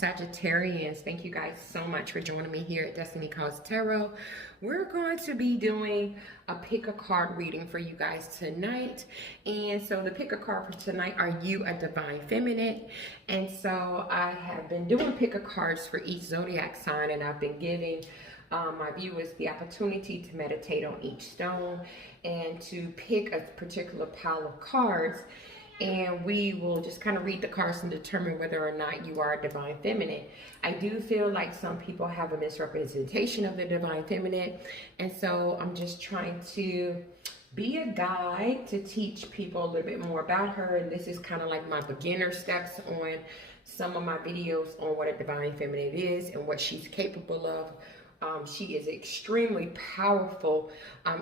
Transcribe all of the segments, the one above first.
Sagittarians. Thank you guys so much for joining me here at Destiny Calls Tarot. We're going to be doing a pick a card reading for you guys tonight. And so the pick a card for tonight, are you a divine feminine? And so I have been doing pick a cards for each zodiac sign, and I've been giving my viewers the opportunity to meditate on each stone and to pick a particular pile of cards. And we will just kind of read the cards and determine whether or not you are a divine feminine. I do feel like some people have a misrepresentation of the divine feminine. And so I'm just trying to be a guide to teach people a little bit more about her. And this is kind of like my beginner steps on some of my videos on what a divine feminine is and what she's capable of. She is an extremely powerful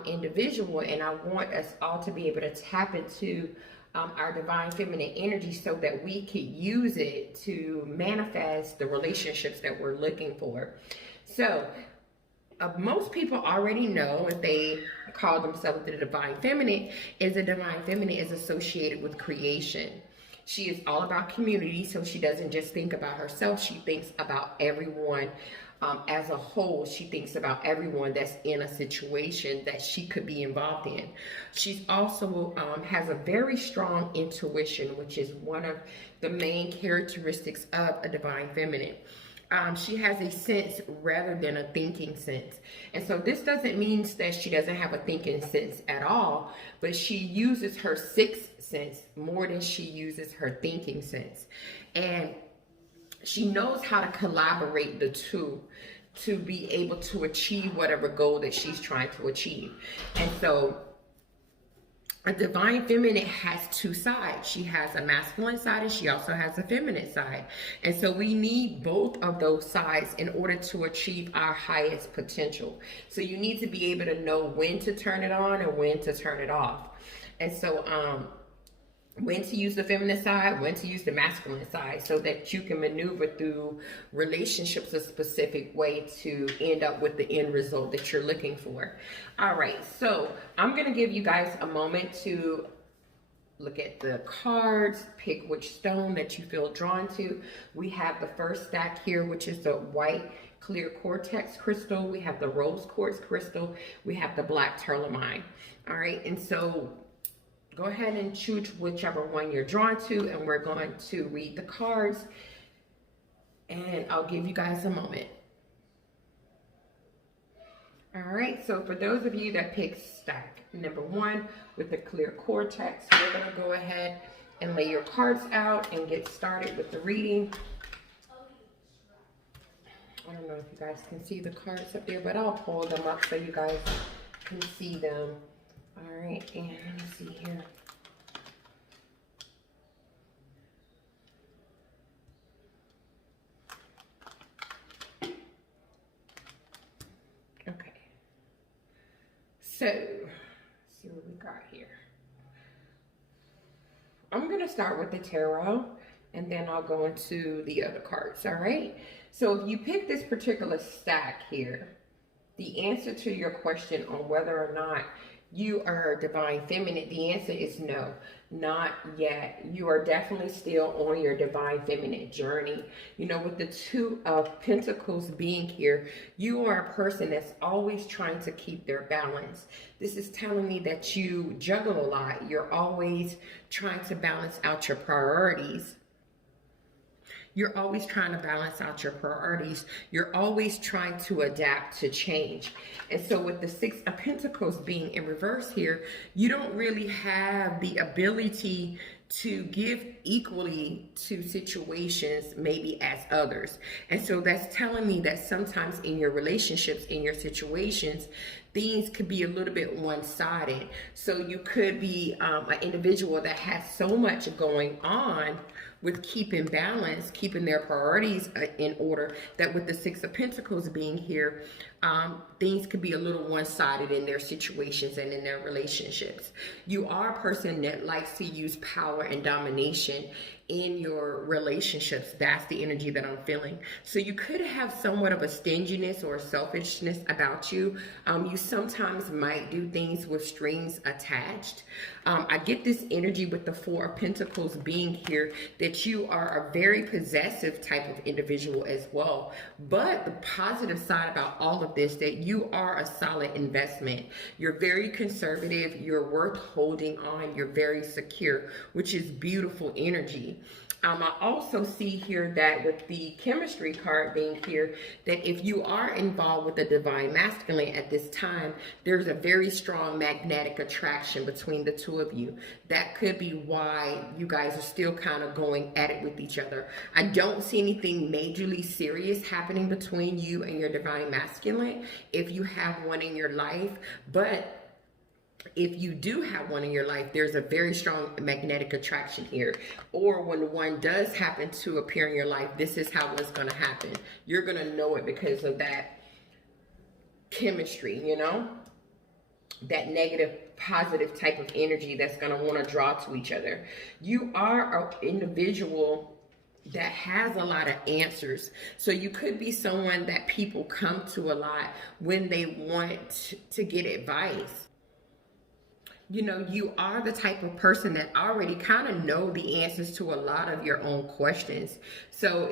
individual, and I want us all to be able to tap into our divine feminine energy so that we could use it to manifest the relationships that we're looking for. So most people already know, if they call themselves the divine feminine, is a divine feminine is associated with creation. She is all about community, so she doesn't just think about herself, she thinks about everyone as a whole. She thinks about everyone that's in a situation that she could be involved in. She's also has a very strong intuition, which is one of the main characteristics of a divine feminine. She has a sense rather than a thinking sense. And so this doesn't mean that she doesn't have a thinking sense at all, but she uses her sixth sense more than she uses her thinking sense. And she knows how to collaborate the two to be able to achieve whatever goal that she's trying to achieve. And so a divine feminine has two sides. She has a masculine side and she also has a feminine side. And so we need both of those sides in order to achieve our highest potential. So you need to be able to know when to turn it on and when to turn it off. And so when to use the feminine side, when to use the masculine side, so that you can maneuver through relationships a specific way to end up with the end result that you're looking for. All right, so I'm going to give you guys a moment to look at the cards, pick which stone that you feel drawn to. We have the first stack here, which is the white clear cortex crystal. We have the rose quartz crystal. We have the black tourmaline. All right, and so go ahead and choose whichever one you're drawn to, and we're going to read the cards, and I'll give you guys a moment. All right, so for those of you that picked stack number 1 with the clear cortex, we're going to go ahead and lay your cards out and get started with the reading. I don't know if you guys can see the cards up there, but I'll pull them up so you guys can see them. All right, and let me see here. Okay. So, let's see what we got here. I'm going to start with the tarot, and then I'll go into the other cards, all right? So if you pick this particular stack here, the answer to your question on whether or not you are divine feminine, the answer is no, not yet. You are definitely still on your divine feminine journey. You know, with the Two of Pentacles being here, you are a person that's always trying to keep their balance. This is telling me that you juggle a lot. You're always trying to balance out your priorities. You're always trying to balance out your priorities. You're always trying to adapt to change. And so with the Six of Pentacles being in reverse here, you don't really have the ability to give equally to situations maybe as others. And so that's telling me that sometimes in your relationships, in your situations, things could be a little bit one-sided. So you could be an individual that has so much going on with keeping balance, keeping their priorities in order, that with the Six of Pentacles being here, things could be a little one-sided in their situations and in their relationships. You are a person that likes to use power and domination in your relationships. That's the energy that I'm feeling. So you could have somewhat of a stinginess or selfishness about you. You sometimes might do things with strings attached. I get this energy with the Four of Pentacles being here that you are a very possessive type of individual as well. But the positive side about all of this, that you are a solid investment. You're very conservative. You're worth holding on. You're very secure, which is beautiful energy. I also see here that with the chemistry card being here, that if you are involved with the divine masculine at this time, there's a very strong magnetic attraction between the two of you. That could be why you guys are still kind of going at it with each other. I don't see anything majorly serious happening between you and your divine masculine if you have one in your life, but if you do have one in your life, there's a very strong magnetic attraction here. Or when one does happen to appear in your life, this is how it's going to happen. You're going to know it because of that chemistry, you know? That negative, positive type of energy that's going to want to draw to each other. You are an individual that has a lot of answers. So you could be someone that people come to a lot when they want to get advice. You know, you are the type of person that already kind of know the answers to a lot of your own questions. So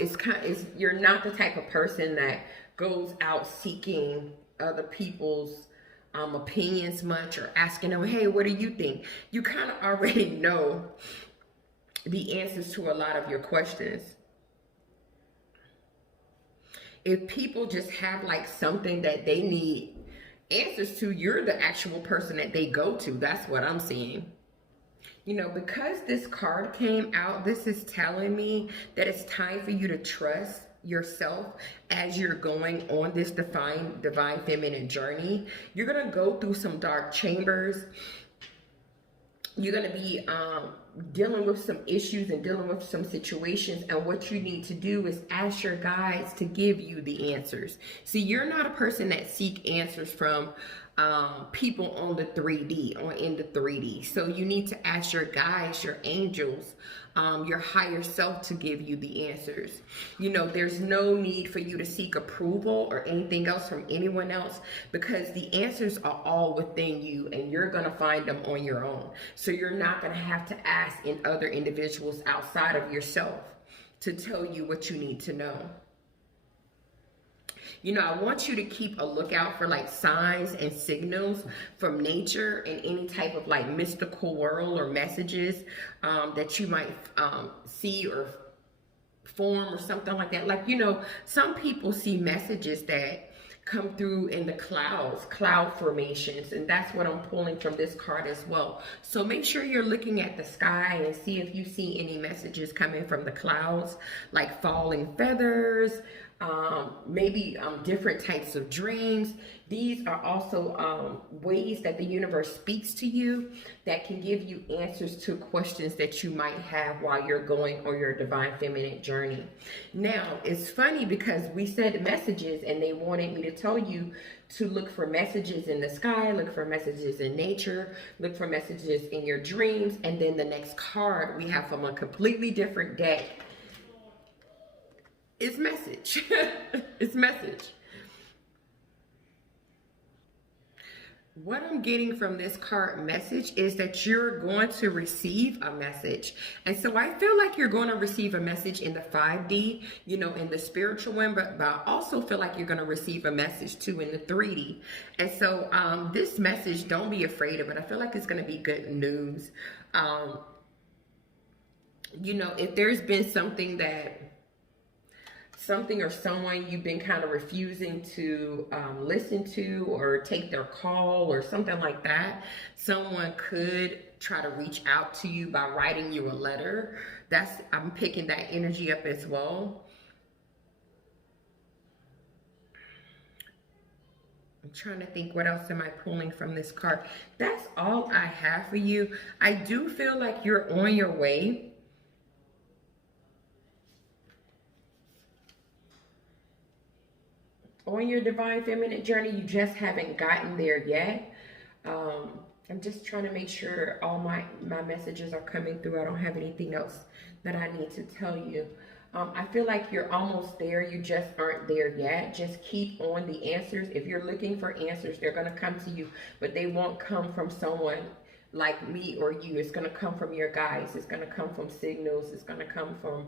you're not the type of person that goes out seeking other people's opinions much, or asking them, hey, what do you think? You kind of already know the answers to a lot of your questions. If people just have like something that they need answers to, you're the actual person that they go to. That's what I'm seeing. You know, because this card came out, this is telling me that it's time for you to trust yourself as you're going on this divine feminine journey. You're going to go through some dark chambers. You're going to be dealing with some issues and dealing with some situations, and what you need to do is ask your guides to give you the answers. See, you're not a person that seek answers from people on the 3D or in the 3D. So you need to ask your guides, your angels, your higher self to give you the answers. You know, there's no need for you to seek approval or anything else from anyone else, because the answers are all within you and you're going to find them on your own. So you're not going to have to ask in other individuals outside of yourself to tell you what you need to know. You know, I want you to keep a lookout for like signs and signals from nature and any type of like mystical world or messages that you might see or form or something like that. Like, you know, some people see messages that come through in the clouds, cloud formations, and that's what I'm pulling from this card as well. So make sure you're looking at the sky and see if you see any messages coming from the clouds, like falling feathers, maybe different types of dreams. These are also ways that the universe speaks to you that can give you answers to questions that you might have while you're going on your divine feminine journey. Now, it's funny because we said messages and they wanted me to tell you to look for messages in the sky, look for messages in nature, look for messages in your dreams. And then the next card we have from a completely different deck is message. It's message. What I'm getting from this card message is that you're going to receive a message. And so I feel like you're going to receive a message in the 5D, you know, in the spiritual one, but I also feel like you're going to receive a message too in the 3D. And so this message, don't be afraid of it. I feel like it's going to be good news. You know, if there's been something or someone you've been kind of refusing to listen to or take their call or something like that, someone could try to reach out to you by writing you a letter. I'm picking that energy up as well. I'm trying to think, what else am I pulling from this card? That's all I have for you. I do feel like you're on your way. On your divine feminine journey, you just haven't gotten there yet. I'm just trying to make sure all my messages are coming through. I don't have anything else that I need to tell you. I feel like you're almost there. You just aren't there yet. Just keep on the answers. If you're looking for answers, they're going to come to you, but they won't come from someone like me or you. It's going to come from your guides. It's going to come from signals. It's going to come from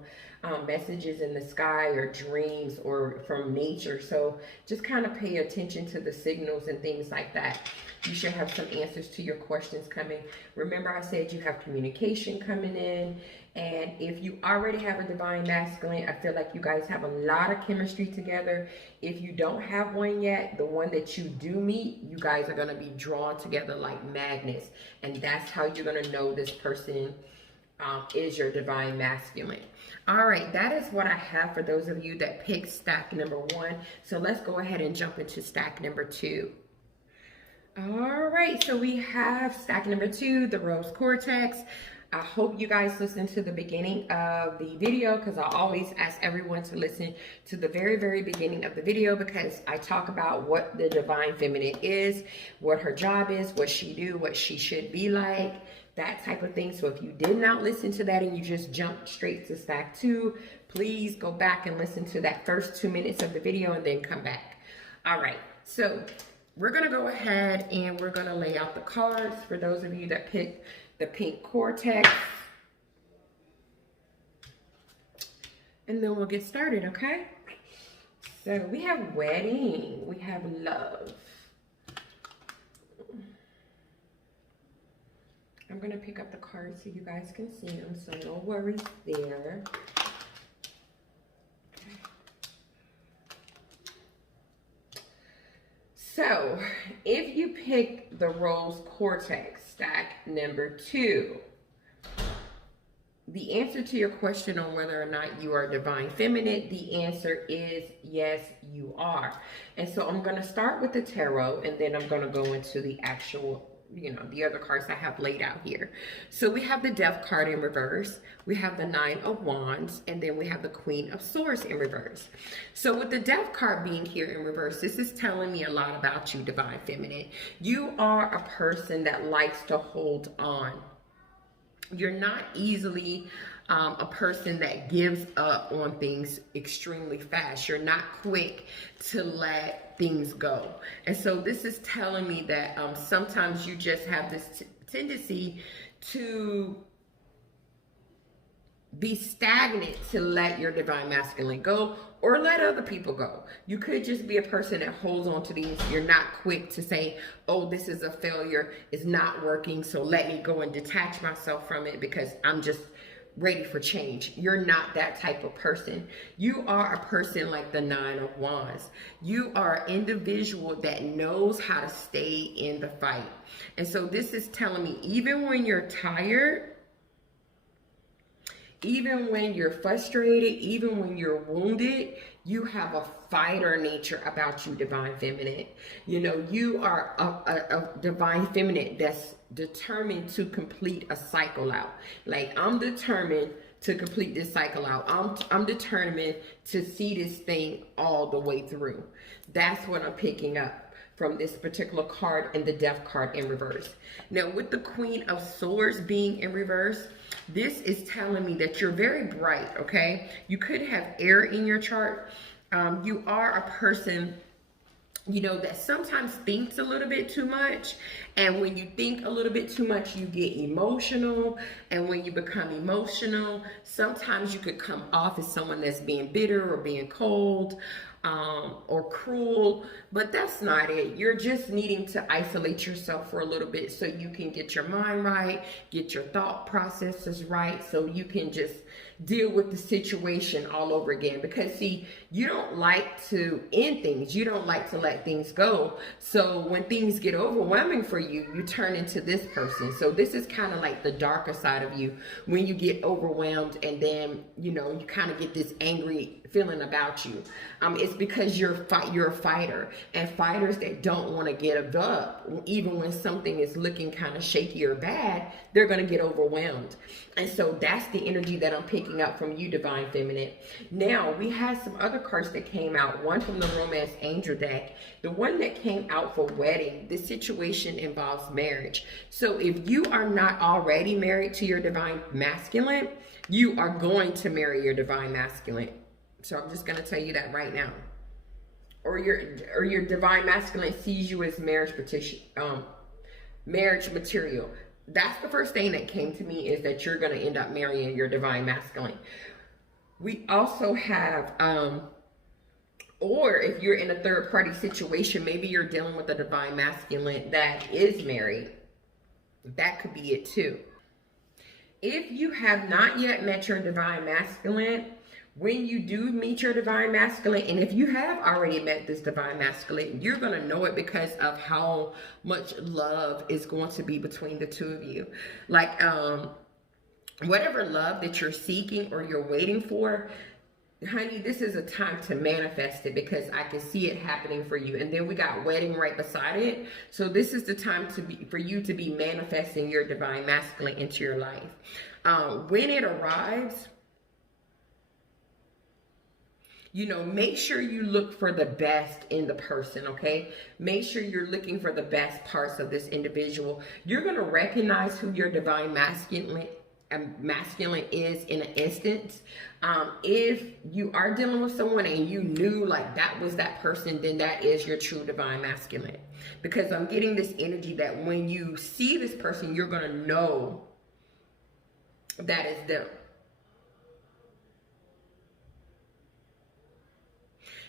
messages in the sky or dreams or from nature. So just kind of pay attention to the signals and things like that. You should have some answers to your questions coming. Remember, I said you have communication coming in. And if you already have a divine masculine, I feel like you guys have a lot of chemistry together. If you don't have one yet, the one that you do meet, you guys are going to be drawn together like magnets. And that's how you're going to know this person is your divine masculine. All right, that is what I have for those of you that picked stack number 1. So let's go ahead and jump into stack number 2. All right, so we have stack number 2, the rose cortex. I hope you guys listen to the beginning of the video, because I always ask everyone to listen to the very, very beginning of the video, because I talk about what the divine feminine is, what her job is, what she do, what she should be like, that type of thing. So if you did not listen to that and you just jumped straight to stack 2, please go back and listen to that first 2 minutes of the video and then come back. All right, so we're going to go ahead and we're going to lay out the cards for those of you that picked the pink cortex. And then we'll get started, okay? So we have wedding. We have love. I'm going to pick up the cards so you guys can see them, so no worries there. So, if you pick the rose cortex, stack number 2, the answer to your question on whether or not you are divine feminine, the answer is yes, you are. And so I'm going to start with the tarot, and then I'm going to go into the actual, the other cards I have laid out here. So we have the Death card in reverse, we have the 9 of Wands, and then we have the Queen of Swords in reverse. So with the Death card being here in reverse, this is telling me a lot about you, divine feminine. You are a person that likes to hold on. You're not easily a person that gives up on things extremely fast. You're not quick to let things go. And so this is telling me that sometimes you just have this tendency to be stagnant, to let your divine masculine go or let other people go. You could just be a person that holds on to these. You're not quick to say, oh, this is a failure, it's not working, so let me go and detach myself from it because I'm just ready for change. You're not that type of person. You are a person like the 9 of Wands. You are an individual that knows how to stay in the fight. And so this is telling me, even when you're tired, even when you're frustrated, even when you're wounded, you have a fighter nature about you, divine feminine. You are a divine feminine that's determined to complete a cycle out. Like, I'm determined to complete this cycle out. I'm determined to see this thing all the way through. That's what I'm picking up from this particular card and the Death card in reverse. Now, with the Queen of Swords being in reverse, this is telling me that you're very bright, okay? You could have air in your chart. You are a person, that sometimes thinks a little bit too much. And when you think a little bit too much, you get emotional. And when you become emotional, sometimes you could come off as someone that's being bitter or being cold. Or cruel, but that's not it. You're just needing to isolate yourself for a little bit so you can get your mind right, get your thought processes right, so you can just deal with the situation all over again. Because see, you don't like to end things. You don't like to let things go. So when things get overwhelming for you, you turn into this person. So this is kind of like the darker side of you when you get overwhelmed, and then, you kind of get this angry feeling about you. It's because you're a fighter, and fighters that don't want to give up, even when something is looking kind of shaky or bad, they're going to get overwhelmed. And so that's the energy that I'm picking picking up from you, Divine Feminine. Now, we had some other cards that came out. One from the Romance Angel deck. The one that came out for wedding, this situation involves marriage. So if you are not already married to your Divine Masculine, you are going to marry your Divine Masculine. So I'm just going to tell you that right now. Or your Divine Masculine sees you as marriage material. That's the first thing that came to me, is that you're going to end up marrying your Divine Masculine. We also have, or if you're in a third party situation, maybe you're dealing with a Divine Masculine that is married. That could be it too. If you have not yet met your Divine Masculine, when you do meet your Divine Masculine, and if you have already met this Divine Masculine, you're going to know it because of how much love is going to be between the two of you. Like, whatever love that you're seeking or you're waiting for, honey, this is a time to manifest it, because I can see it happening for you. And then we got wedding right beside it. So this is the time for you to be manifesting your Divine Masculine into your life. When it arrives, you know, make sure you look for the best in the person, okay? Make sure you're looking for the best parts of this individual. You're going to recognize who your Divine Masculine is in an instant. If you are dealing with someone and you knew like that was that person, then that is your true Divine Masculine. Because I'm getting this energy that when you see this person, you're going to know that is them.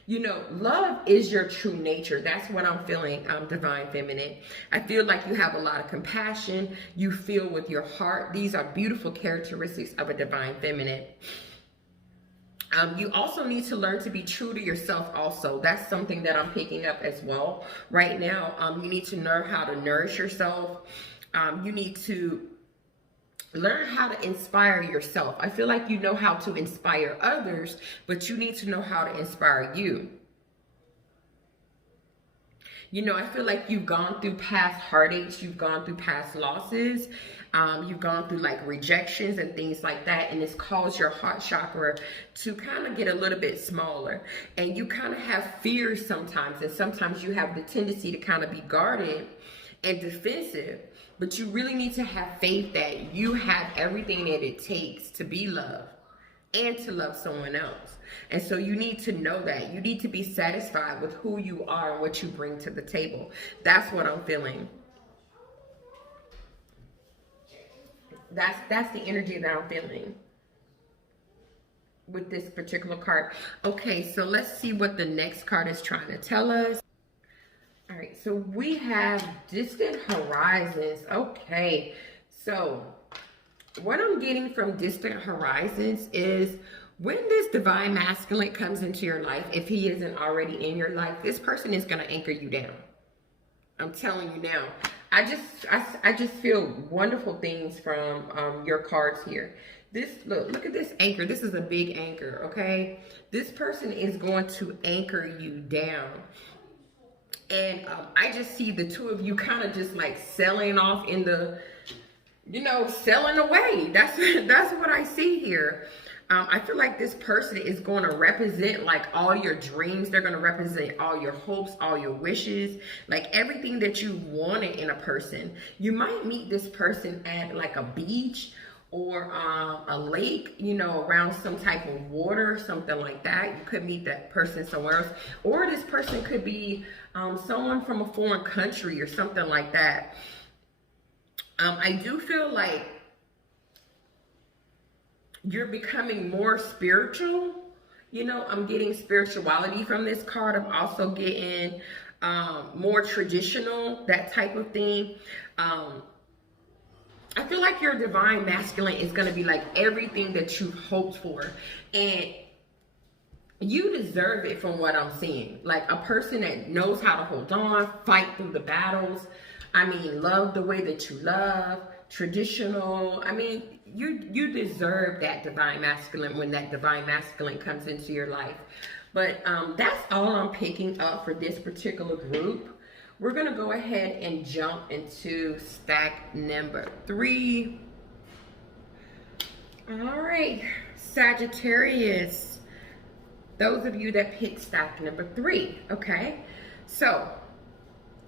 You know, love is your true nature. That's what I'm feeling, Divine Feminine. I feel like you have a lot of compassion. You feel with your heart. These are beautiful characteristics of a Divine Feminine. You also need to learn to be true to yourself also. That's something that I'm picking up as well right now. You need to learn how to nourish yourself. You need to learn how to inspire yourself. I feel like you know how to inspire others, but you need to know how to inspire you. You know, I feel like you've gone through past heartaches, you've gone through past losses, you've gone through like rejections and things like that, and it's caused your heart chakra to kind of get a little bit smaller. And you kind of have fears sometimes, and sometimes you have the tendency to kind of be guarded and defensive. But you really need to have faith that you have everything that it takes to be loved and to love someone else. And so you need to know that. You need to be satisfied with who you are and what you bring to the table. That's what I'm feeling. That's the energy that I'm feeling with this particular card. Okay, so let's see what the next card is trying to tell us. All right, so we have distant horizons. Okay, so what I'm getting from distant horizons is when this Divine Masculine comes into your life, if he isn't already in your life, this person is going to anchor you down. I'm telling you now. I just feel wonderful things from your cards here. This, look at this anchor. This is a big anchor, okay? This person is going to anchor you down. And I just see the two of you kind of just like selling off in the, you know, selling away. That's what I see here. I feel like this person is going to represent like all your dreams. They're going to represent all your hopes, all your wishes, like everything that you wanted in a person. You might meet this person at like a beach or a lake, you know, around some type of water, something like that. You could meet that person somewhere else. Or this person could be someone from a foreign country or something like that. I do feel like you're becoming more spiritual. You know, I'm getting spirituality from this card. I'm also getting more traditional, that type of thing. I feel like your Divine Masculine is going to be like everything that you've hoped for. And you deserve it from what I'm seeing. Like a person that knows how to hold on, fight through the battles. I mean, love the way that you love, traditional. I mean, you deserve that Divine Masculine when that Divine Masculine comes into your life. But that's all I'm picking up for this particular group. We're going to go ahead and jump into stack number 3. All right. Sagittarius, those of you that pick stack number 3, okay? So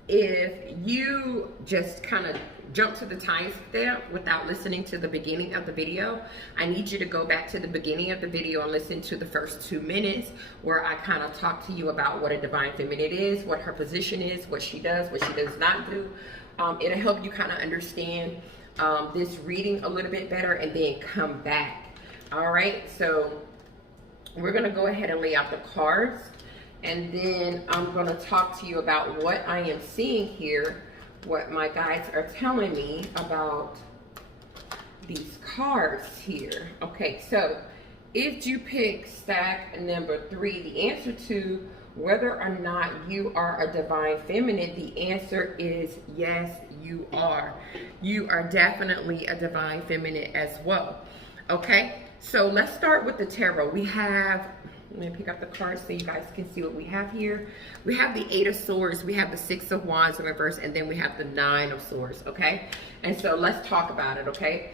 if you just kind of jump to the timestamp without listening to the beginning of the video, I need you to go back to the beginning of the video and listen to the first 2 minutes where I kind of talk to you about what a divine feminine is, what her position is, what she does not do. It'll help you kind of understand this reading a little bit better, and then come back. All right, so we're gonna go ahead and lay out the cards, and then I'm gonna talk to you about what I am seeing here, what my guides are telling me about these cards here. Okay, so if you pick stack number 3, the answer to whether or not you are a divine feminine, the answer is yes, you are. You are definitely a divine feminine as well. Okay, so let's start with the tarot. We have, let me pick up the cards so you guys can see what we have here. We have the 8 of Swords, we have the 6 of Wands in reverse, and then we have the 9 of Swords, okay? And so let's talk about it, okay?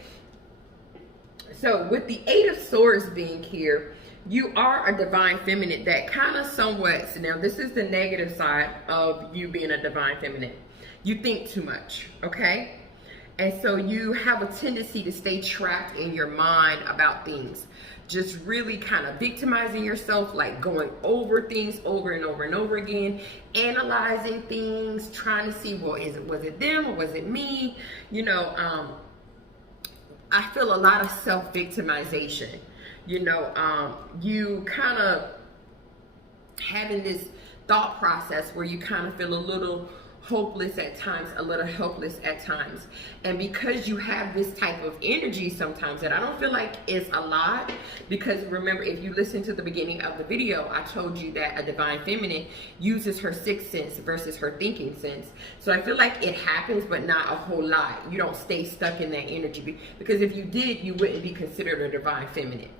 So with the 8 of Swords being here, you are a divine feminine that kind of somewhat, so now this is the negative side of you being a divine feminine. You think too much, okay? And so you have a tendency to stay trapped in your mind about things. Just really kind of victimizing yourself, like going over things over and over and over again, analyzing things, trying to see, well, was it them or was it me? You know, I feel a lot of self-victimization. You know, you kind of having this thought process where you kind of feel a little hopeless at times, a little helpless at times. And because you have this type of energy sometimes, that I don't feel like it's a lot, because remember, if you listen to the beginning of the video, I told you that a divine feminine uses her 6th sense versus her thinking sense. So I feel like it happens, but not a whole lot. You don't stay stuck in that energy, because if you did, you wouldn't be considered a divine feminine.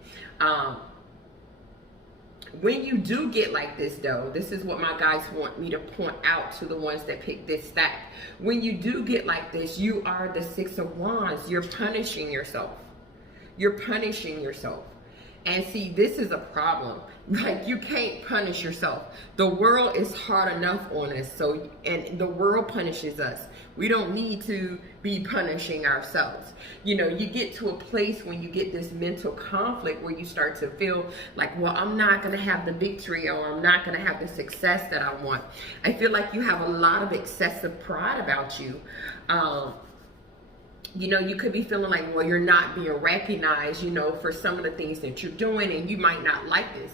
When you do get like this, though, this is what my guides want me to point out to the ones that pick this stack. When you do get like this, you are the 6 of Wands. You're punishing yourself. You're punishing yourself. And see, this is a problem. Like, you can't punish yourself. The world is hard enough on us. So, and the world punishes us. We don't need to be punishing ourselves. You know, you get to a place when you get this mental conflict where you start to feel like, well, I'm not going to have the victory, or I'm not going to have the success that I want. I feel like you have a lot of excessive pride about you. You know, you could be feeling like, well, you're not being recognized, you know, for some of the things that you're doing, and you might not like this.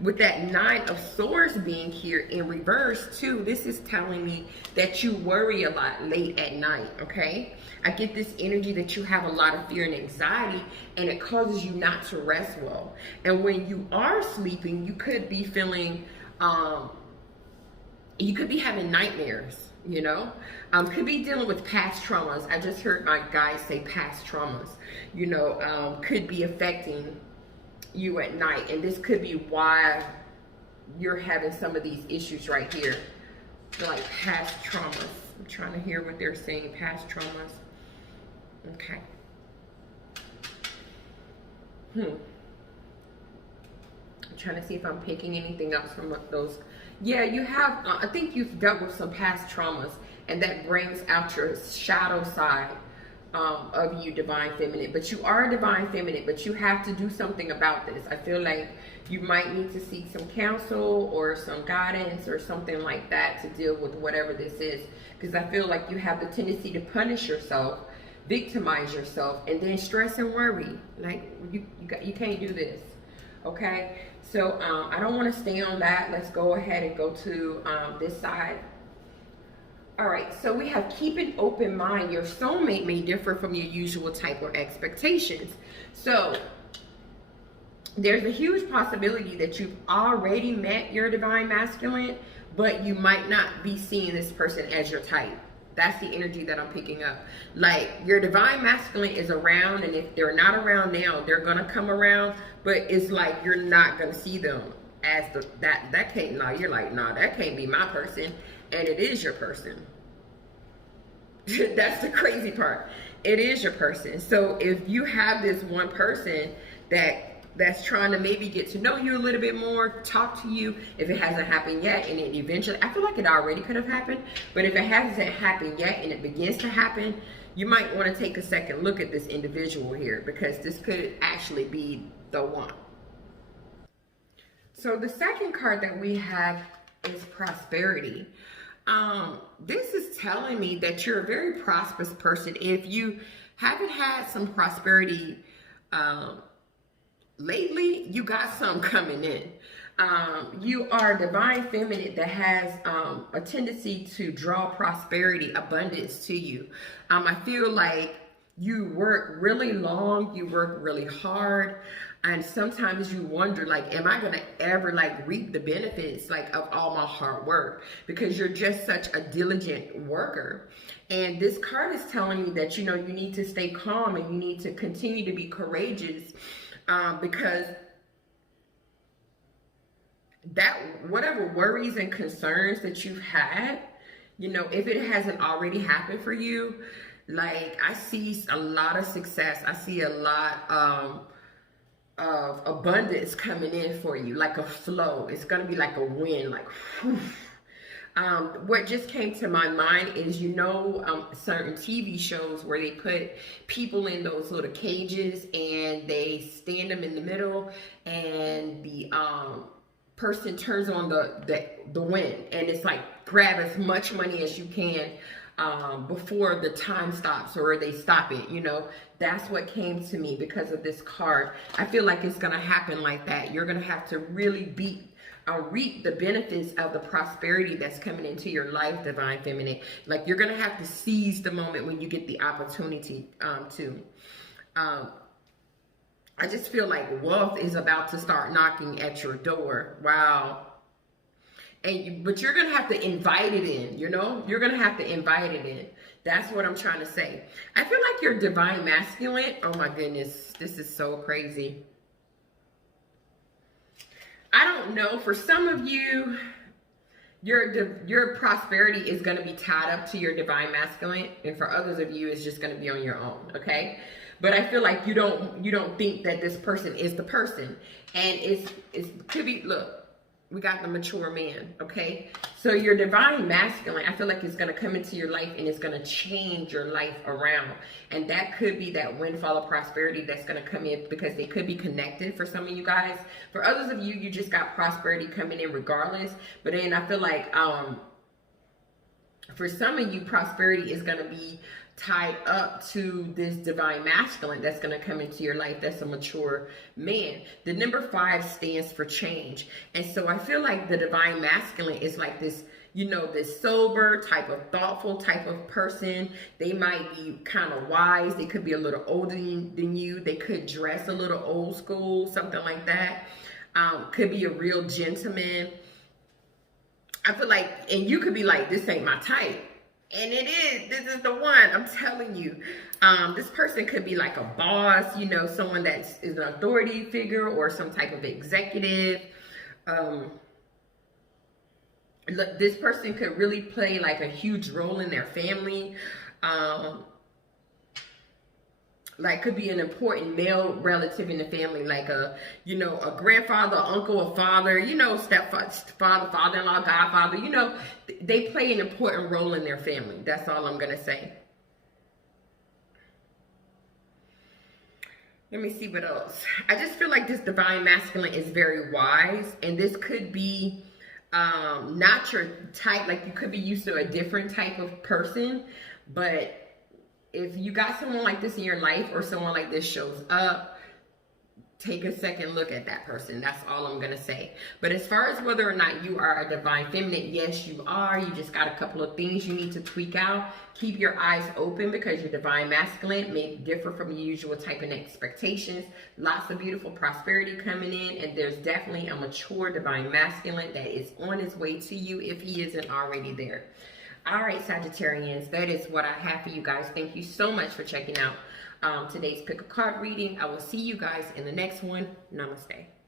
With that 9 of Swords being here in reverse too, this is telling me that you worry a lot late at night, okay? I get this energy that you have a lot of fear and anxiety, and it causes you not to rest well. And when you are sleeping, you could be feeling, you could be having nightmares. You know, could be dealing with past traumas. I just heard my guys say past traumas, you know, could be affecting you at night. And this could be why you're having some of these issues right here, like past traumas. I'm trying to hear what they're saying, past traumas. Okay. I'm trying to see if I'm picking anything else from those. Yeah, you have, I think you've dealt with some past traumas, and that brings out your shadow side of you, divine feminine. But you are a divine feminine, but you have to do something about this. I feel like you might need to seek some counsel or some guidance or something like that to deal with whatever this is. Because I feel like you have the tendency to punish yourself, victimize yourself, and then stress and worry. Like, you can't do this. Okay, so I don't want to stay on that. Let's go ahead and go to this side. All right, so we have keep an open mind. Your soulmate may differ from your usual type or expectations. So there's a huge possibility that you've already met your divine masculine, but you might not be seeing this person as your type. That's the energy that I'm picking up. Like, your divine masculine is around, and if they're not around now, they're gonna come around, but it's like you're not gonna see them as that can't, no, you're like, nah, that can't be my person, and it is your person. That's the crazy part. It is your person. So if you have this one person that that's trying to maybe get to know you a little bit more, talk to you if it hasn't happened yet, and it eventually, I feel like it already could have happened, but if it hasn't happened yet and it begins to happen, you might want to take a second look at this individual here, because this could actually be the one. So the second card that we have is prosperity. This is telling me that you're a very prosperous person. If you haven't had some prosperity lately, you got some coming in. You are divine feminine that has a tendency to draw prosperity, abundance to you. I feel like you work really long, you work really hard, and sometimes you wonder, like, am I gonna ever like reap the benefits like of all my hard work? Because you're just such a diligent worker. And this card is telling me that, you know, you need to stay calm and you need to continue to be courageous, because that whatever worries and concerns that you've had, you know, if it hasn't already happened for you, like, I see a lot of success. I see a lot of abundance coming in for you, like a flow. It's gonna be like a wind, like whew. What just came to my mind is, you know, certain TV shows where they put people in those little cages and they stand them in the middle, and the person turns on the wind, and it's like, grab as much money as you can before the time stops or they stop it. You know, that's what came to me because of this card. I feel like it's gonna happen like that. You're gonna have to really reap the benefits of the prosperity that's coming into your life, divine feminine. Like, you're gonna have to seize the moment when you get the opportunity to. I just feel like wealth is about to start knocking at your door. Wow. But you're going to have to invite it in, you know? You're going to have to invite it in. That's what I'm trying to say. I feel like you're divine masculine. Oh my goodness, this is so crazy. I don't know. For some of you, your prosperity is going to be tied up to your divine masculine. And for others of you, it's just going to be on your own, okay? But I feel like you don't think that this person is the person. And it could be, look, we got the mature man, okay? So your divine masculine, I feel like it's going to come into your life and it's going to change your life around. And that could be that windfall of prosperity that's going to come in, because they could be connected for some of you guys. For others of you, you just got prosperity coming in regardless. But then I feel like for some of you, prosperity is going to be tied up to this divine masculine that's going to come into your life. That's a mature man. The number 5 stands for change. And so I feel like the divine masculine is like this, you know, this sober type of thoughtful type of person. They might be kind of wise. They could be a little older than you. They could dress a little old school, something like that. Could be a real gentleman. I feel like, and you could be like, this ain't my type. And it is. This is the one. I'm telling you. This person could be like a boss, you know, someone that is an authority figure or some type of executive. Look, this person could really play like a huge role in their family. Like, could be an important male relative in the family, like a, you know, a grandfather, uncle, a father, you know, stepfather, father-in-law, godfather, you know, they play an important role in their family. That's all I'm going to say. Let me see what else. I just feel like this divine masculine is very wise, and this could be not your type. Like, you could be used to a different type of person, but if you got someone like this in your life, or someone like this shows up, take a second look at that person. That's all I'm going to say. But as far as whether or not you are a divine feminine, yes, you are. You just got a couple of things you need to tweak out. Keep your eyes open, because your divine masculine may differ from your usual type of expectations. Lots of beautiful prosperity coming in, and there's definitely a mature divine masculine that is on his way to you if he isn't already there. All right, Sagittarians, that is what I have for you guys. Thank you so much for checking out today's pick a card reading. I will see you guys in the next one. Namaste.